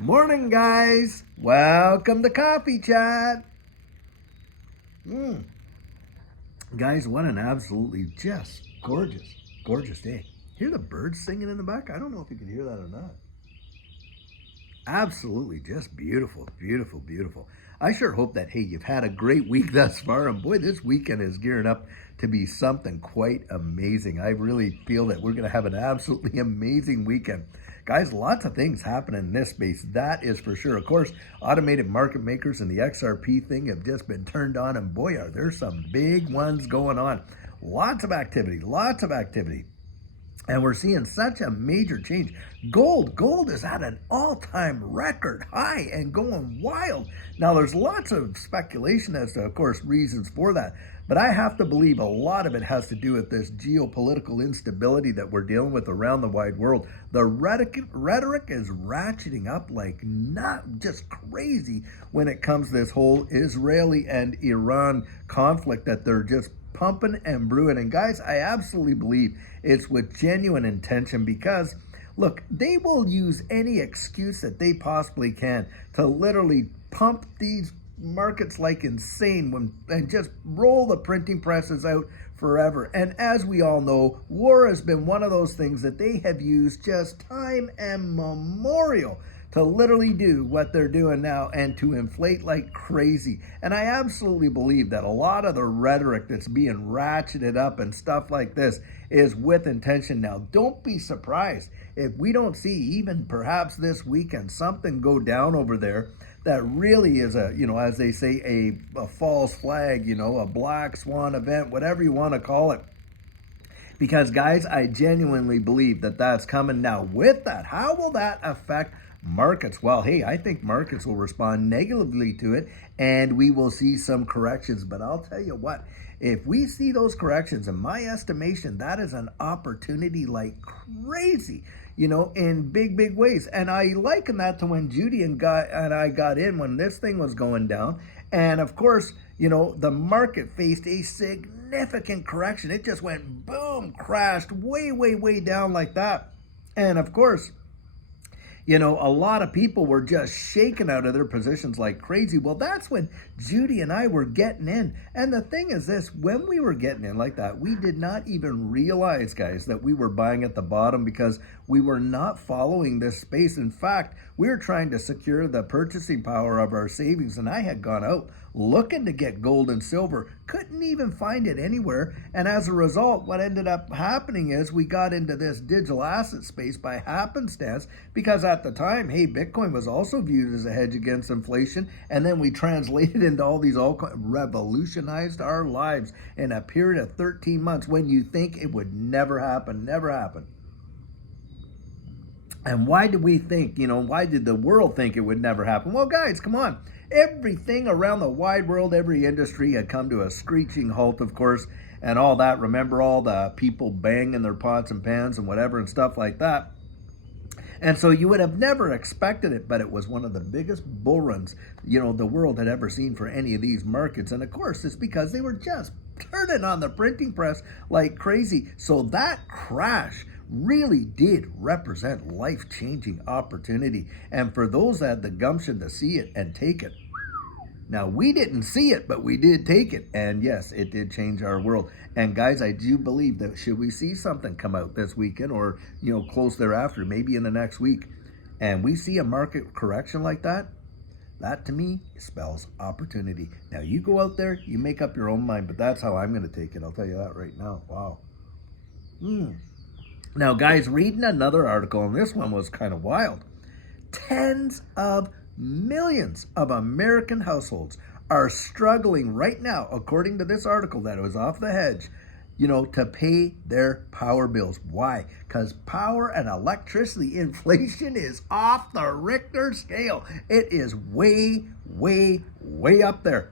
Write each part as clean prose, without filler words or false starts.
Morning, guys. Welcome to Coffee Chat. Guys, what an absolutely just gorgeous day. Hear the birds singing in the back? I don't know if you can hear that or not. Absolutely just beautiful. I sure hope that, hey, you've had a great week thus far. And boy, this weekend is gearing up to be something quite amazing. I really feel that we're going to have an absolutely amazing weekend. Guys, lots of things happening in this space. That is for sure. Of course, automated market makers and the XRP thing have just been turned on. And boy, are there some big ones going on. Lots of activity. And we're seeing such a major change. Gold is at an all-time record high and going wild. Now, there's lots of speculation as to, of course, reasons for that. But I have to believe a lot of it has to do with this geopolitical instability that we're dealing with around the wide world. The rhetoric is ratcheting up like not just crazy when it comes to this whole Israeli and Iran conflict that they're just pumping and brewing. And guys, I absolutely believe it's with genuine intention because, look, they will use any excuse that they possibly can to literally pump these markets like insane and just roll the printing presses out forever. And as we all know, war has been one of those things that they have used just time immemorial to literally do what they're doing now and to inflate like crazy. And I absolutely believe that a lot of the rhetoric that's being ratcheted up and stuff like this is with intention. Now, don't be surprised if we don't see even perhaps this weekend something go down over there that really is a, as they say, a false flag, a black swan event, whatever you want to call it. Because, guys, I genuinely believe that that's coming. Now, with that, how will that affect markets? Well, hey, I think markets will respond negatively to it and we will see some corrections. But I'll tell you what, if we see those corrections, in my estimation, that is an opportunity like crazy, in big ways. And I liken that to when Judy and I got in when this thing was going down. And of course, the market faced a significant correction. It just went boom, crashed way down like that. And of course, a lot of people were just shaken out of their positions like crazy. Well, that's when Judy and I were getting in. And the thing is this, when we were getting in like that, we did not even realize, guys, that we were buying at the bottom because we were not following this space. In fact, we were trying to secure the purchasing power of our savings. And I had gone out looking to get gold and silver, couldn't even find it anywhere. And as a result, what ended up happening is we got into this digital asset space by happenstance because at the time, hey, Bitcoin was also viewed as a hedge against inflation. And then we translated into all these revolutionized our lives in a period of 13 months when you think it would never happen. And why did we think, why did the world think it would never happen? Well, guys, come on. Everything around the wide world, every industry had come to a screeching halt, of course, and all that. Remember all the people banging their pots and pans and whatever and stuff like that. And so you would have never expected it, but it was one of the biggest bull runs, the world had ever seen for any of these markets. And of course, it's because they were just turning on the printing press like crazy. So that crash really did represent life-changing opportunity. And for those that had the gumption to see it and take it, now, we didn't see it, but we did take it. And yes, it did change our world. And guys, I do believe that should we see something come out this weekend or, close thereafter, maybe in the next week, and we see a market correction like that, that to me spells opportunity. Now, you go out there, you make up your own mind, but that's how I'm going to take it. I'll tell you that right now. Wow. Now, guys, reading another article, and this one was kind of wild. Tens of millions of American households are struggling right now, according to this article that was off the hedge, to pay their power bills. Why? Because power and electricity inflation is off the Richter scale. It is way up there.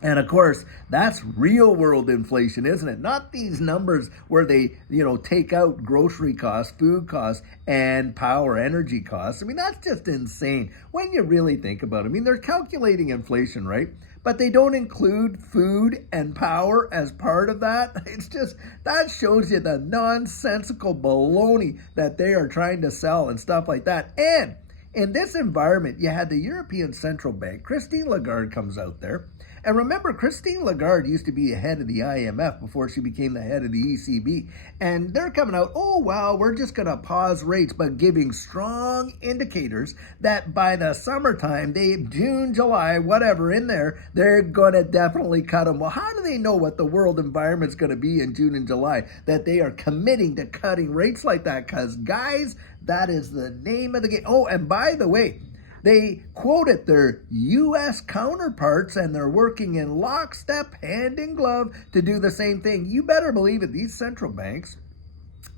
And of course, that's real world inflation, isn't it? Not these numbers where they, take out grocery costs, food costs, and power energy costs. I mean, that's just insane when you really think about it. I mean, they're calculating inflation, right? But they don't include food and power as part of that. It's just, that shows you the nonsensical baloney that they are trying to sell and stuff like that. And in this environment, you had the European Central Bank. Christine Lagarde comes out there. And remember, Christine Lagarde used to be the head of the IMF before she became the head of the ECB. And they're coming out, oh, well, we're just going to pause rates, but giving strong indicators that by the summertime, June, July, whatever in there, they're going to definitely cut them. Well, how do they know what the world environment's going to be in June and July that they are committing to cutting rates like that? Because, guys, that is the name of the game. Oh, and by the way, they quoted their U.S. counterparts, and they're working in lockstep, hand in glove, to do the same thing. You better believe it. These central banks,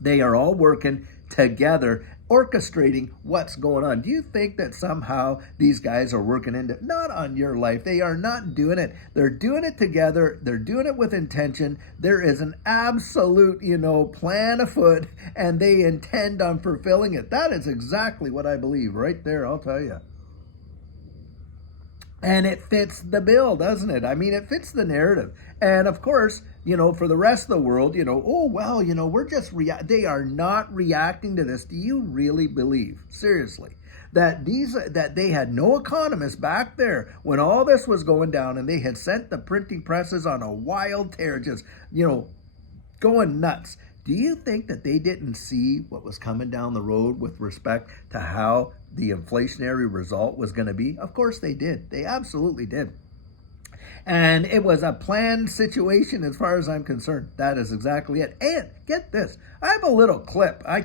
they are all working together, orchestrating what's going on. Do you think that somehow these guys are working into, not on your life? They are not doing it. They're doing it together. They're doing it with intention. There is an absolute, plan afoot, and they intend on fulfilling it. That is exactly what I believe right there, I'll tell you. And it fits the bill, doesn't it? I mean, it fits the narrative. And of course, for the rest of the world, oh, well, we're just they are not reacting to this. Do you really believe, seriously, that they had no economists back there when all this was going down, and they had sent the printing presses on a wild tear, just, going nuts? Do you think that they didn't see what was coming down the road with respect to how the inflationary result was going to be? Of course they did. They absolutely did. And it was a planned situation as far as I'm concerned. That is exactly it. And get this, I have a little clip. I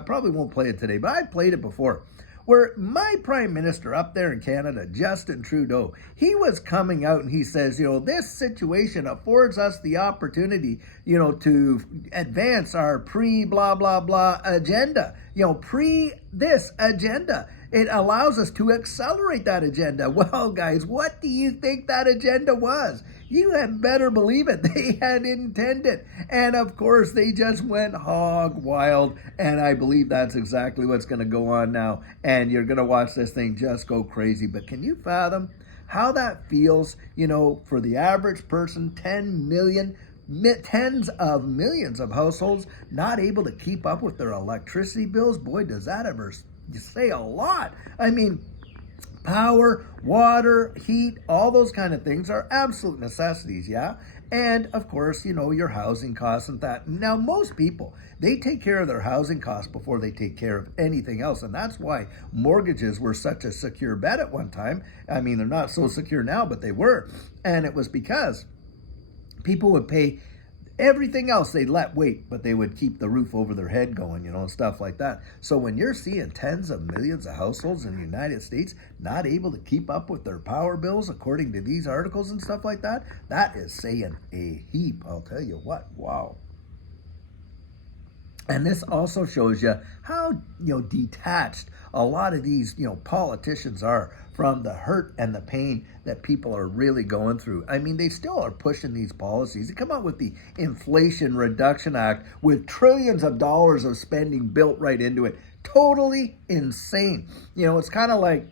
probably won't play it today, but I played it before, where my prime minister up there in Canada, Justin Trudeau, he was coming out and he says, this situation affords us the opportunity, to advance our pre-blah, blah, blah agenda, pre-this agenda. It allows us to accelerate that agenda. Well, guys, what do you think that agenda was? You had better believe it. They had intended. And of course, they just went hog wild. And I believe that's exactly what's going to go on now. And you're going to watch this thing just go crazy. But can you fathom how that feels, for the average person, 10 million, tens of millions of households not able to keep up with their electricity bills? Boy, does that ever say a lot. I mean, power, water, heat, all those kind of things are absolute necessities, yeah? And of course, your housing costs and that. Now, most people, they take care of their housing costs before they take care of anything else. And that's why mortgages were such a secure bet at one time. I mean, they're not so secure now, but they were. And it was because people would pay everything else, they'd let wait, but they would keep the roof over their head going, and stuff like that. So when you're seeing tens of millions of households in the United States not able to keep up with their power bills, according to these articles and stuff like that, that is saying a heap, I'll tell you what. Wow. And this also shows you how, detached a lot of these, politicians are from the hurt and the pain that people are really going through. I mean, they still are pushing these policies. They come out with the Inflation Reduction Act with trillions of dollars of spending built right into it. Totally insane. It's kind of like,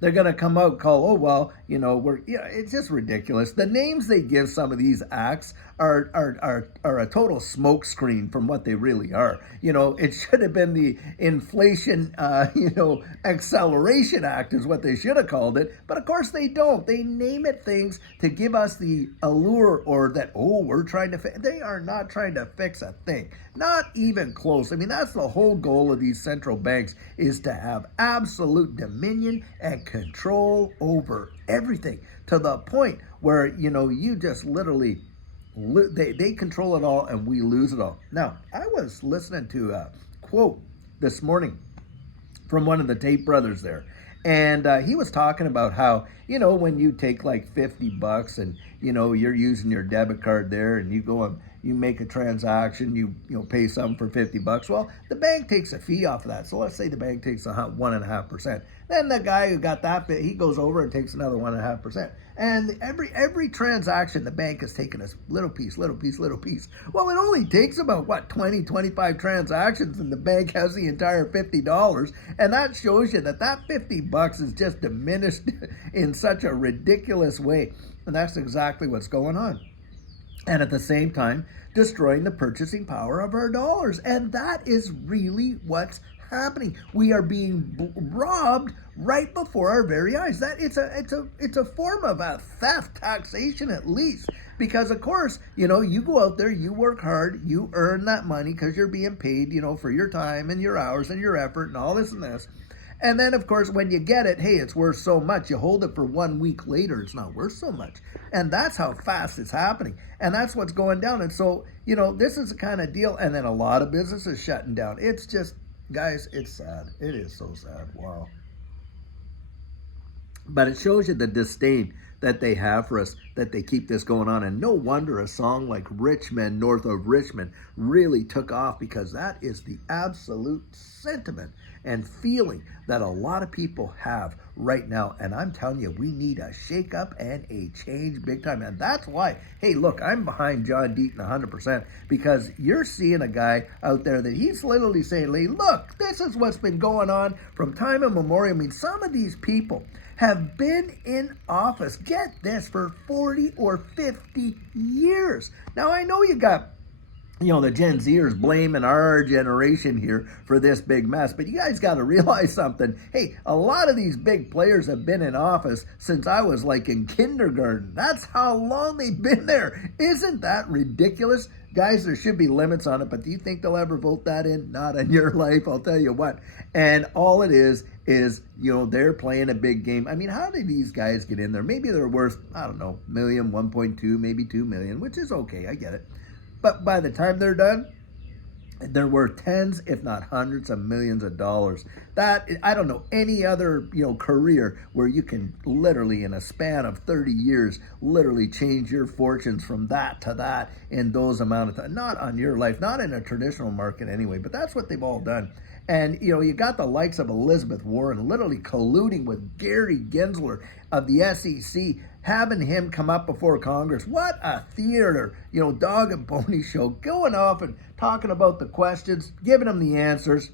they're going to come out and call, it's just ridiculous. The names they give some of these acts are a total smokescreen from what they really are. It should have been the Inflation, Acceleration Act is what they should have called it. But of course they don't. They name it things to give us the allure or that, we're trying to fix. They are not trying to fix a thing. Not even close. I mean, that's the whole goal of these central banks, is to have absolute dominion and control over everything, to the point where, you just literally, they control it all and we lose it all. Now, I was listening to a quote this morning from one of the Tate brothers there. And he was talking about how, when you take like $50 and, you're using your debit card there and you go and you make a transaction, you pay something for $50. Well, the bank takes a fee off of that. So let's say the bank takes 1.5%. Then the guy who got that, he goes over and takes another 1.5%. And every transaction, the bank has taken a little piece. Well, it only takes about, 20, 25 transactions, and the bank has the entire $50. And that shows you that $50 is just diminished in such a ridiculous way. And that's exactly what's going on. And at the same time, destroying the purchasing power of our dollars. And that is really what's happening. We are being robbed right before our very eyes. That it's a form of a theft, taxation at least. Because of course, you go out there, you work hard, you earn that money because you're being paid, for your time and your hours and your effort and all this and this. And then, of course, when you get it, hey, it's worth so much. You hold it for 1 week later, it's not worth so much. And that's how fast it's happening. And that's what's going down. And so, this is the kind of deal. And then a lot of businesses shutting down. It's just, guys, it's sad. It is so sad. Wow. But it shows you the disdain that they have for us, that they keep this going on. And no wonder a song like Richmond, north of Richmond, really took off, because that is the absolute sentiment and feeling that a lot of people have right now. And I'm telling you, we need a shake-up and a change big time. And that's why, hey, look, I'm behind John Deaton 100%, because you're seeing a guy out there that he's literally saying, hey, look, this is what's been going on from time immemorial. I mean, some of these people have been in office, get this, for 40 or 50 years. Now, I know you got, the Gen Zers blaming our generation here for this big mess, but you guys got to realize something. Hey, a lot of these big players have been in office since I was like in kindergarten. That's how long they've been there. Isn't that ridiculous? Guys, there should be limits on it, but do you think they'll ever vote that in? Not in your life, I'll tell you what. And all it is, they're playing a big game. I mean, how did these guys get in there? Maybe they're worth, I don't know, million, 1.2, maybe 2 million, which is okay, I get it. But by the time they're done, they're worth tens, if not hundreds of millions of dollars. That, I don't know any other, career where you can literally, in a span of 30 years, literally change your fortunes from that to that in those amount of time. Not on your life, not in a traditional market anyway, but that's what they've all done. And, you got the likes of Elizabeth Warren literally colluding with Gary Gensler of the SEC, having him come up before Congress. What a theater, dog and pony show, going off and talking about the questions, giving them the answers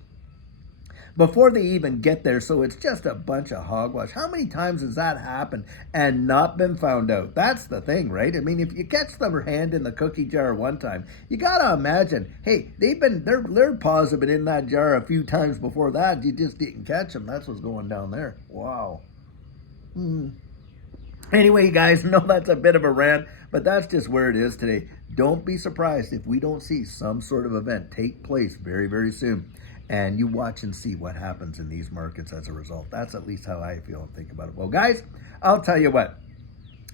before they even get there. So it's just a bunch of hogwash. How many times has that happened and not been found out? That's the thing, right? I mean, if you catch their hand in the cookie jar one time, you gotta imagine, hey, they're positive in that jar a few times before that. You just didn't catch them. That's what's going down there. Wow. Anyway, guys, no, that's a bit of a rant, but that's just where it is today. Don't be surprised if we don't see some sort of event take place very, very soon. And you watch and see what happens in these markets as a result. That's at least how I feel and think about it. Well, guys, I'll tell you what.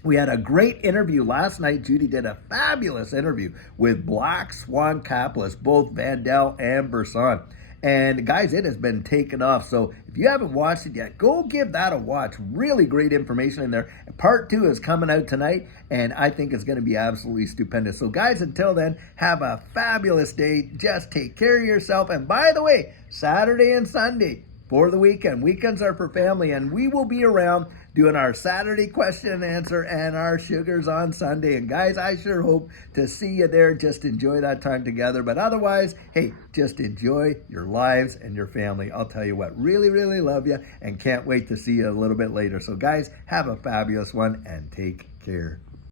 We had a great interview last night. Judy did a fabulous interview with Black Swan capitalists, both Vandel and Bersan. And guys, it has been taken off. So if you haven't watched it yet, go give that a watch. Really great information in there. Part 2 is coming out tonight, and I think it's going to be absolutely stupendous. So guys, until then, have a fabulous day. Just take care of yourself. And by the way, Saturday and Sunday for the weekend. Weekends are for family, and we will be around doing our Saturday question and answer and our sugars on Sunday. And guys, I sure hope to see you there. Just enjoy that time together. But otherwise, hey, just enjoy your lives and your family. I'll tell you what, really, really love you and can't wait to see you a little bit later. So guys, have a fabulous one and take care.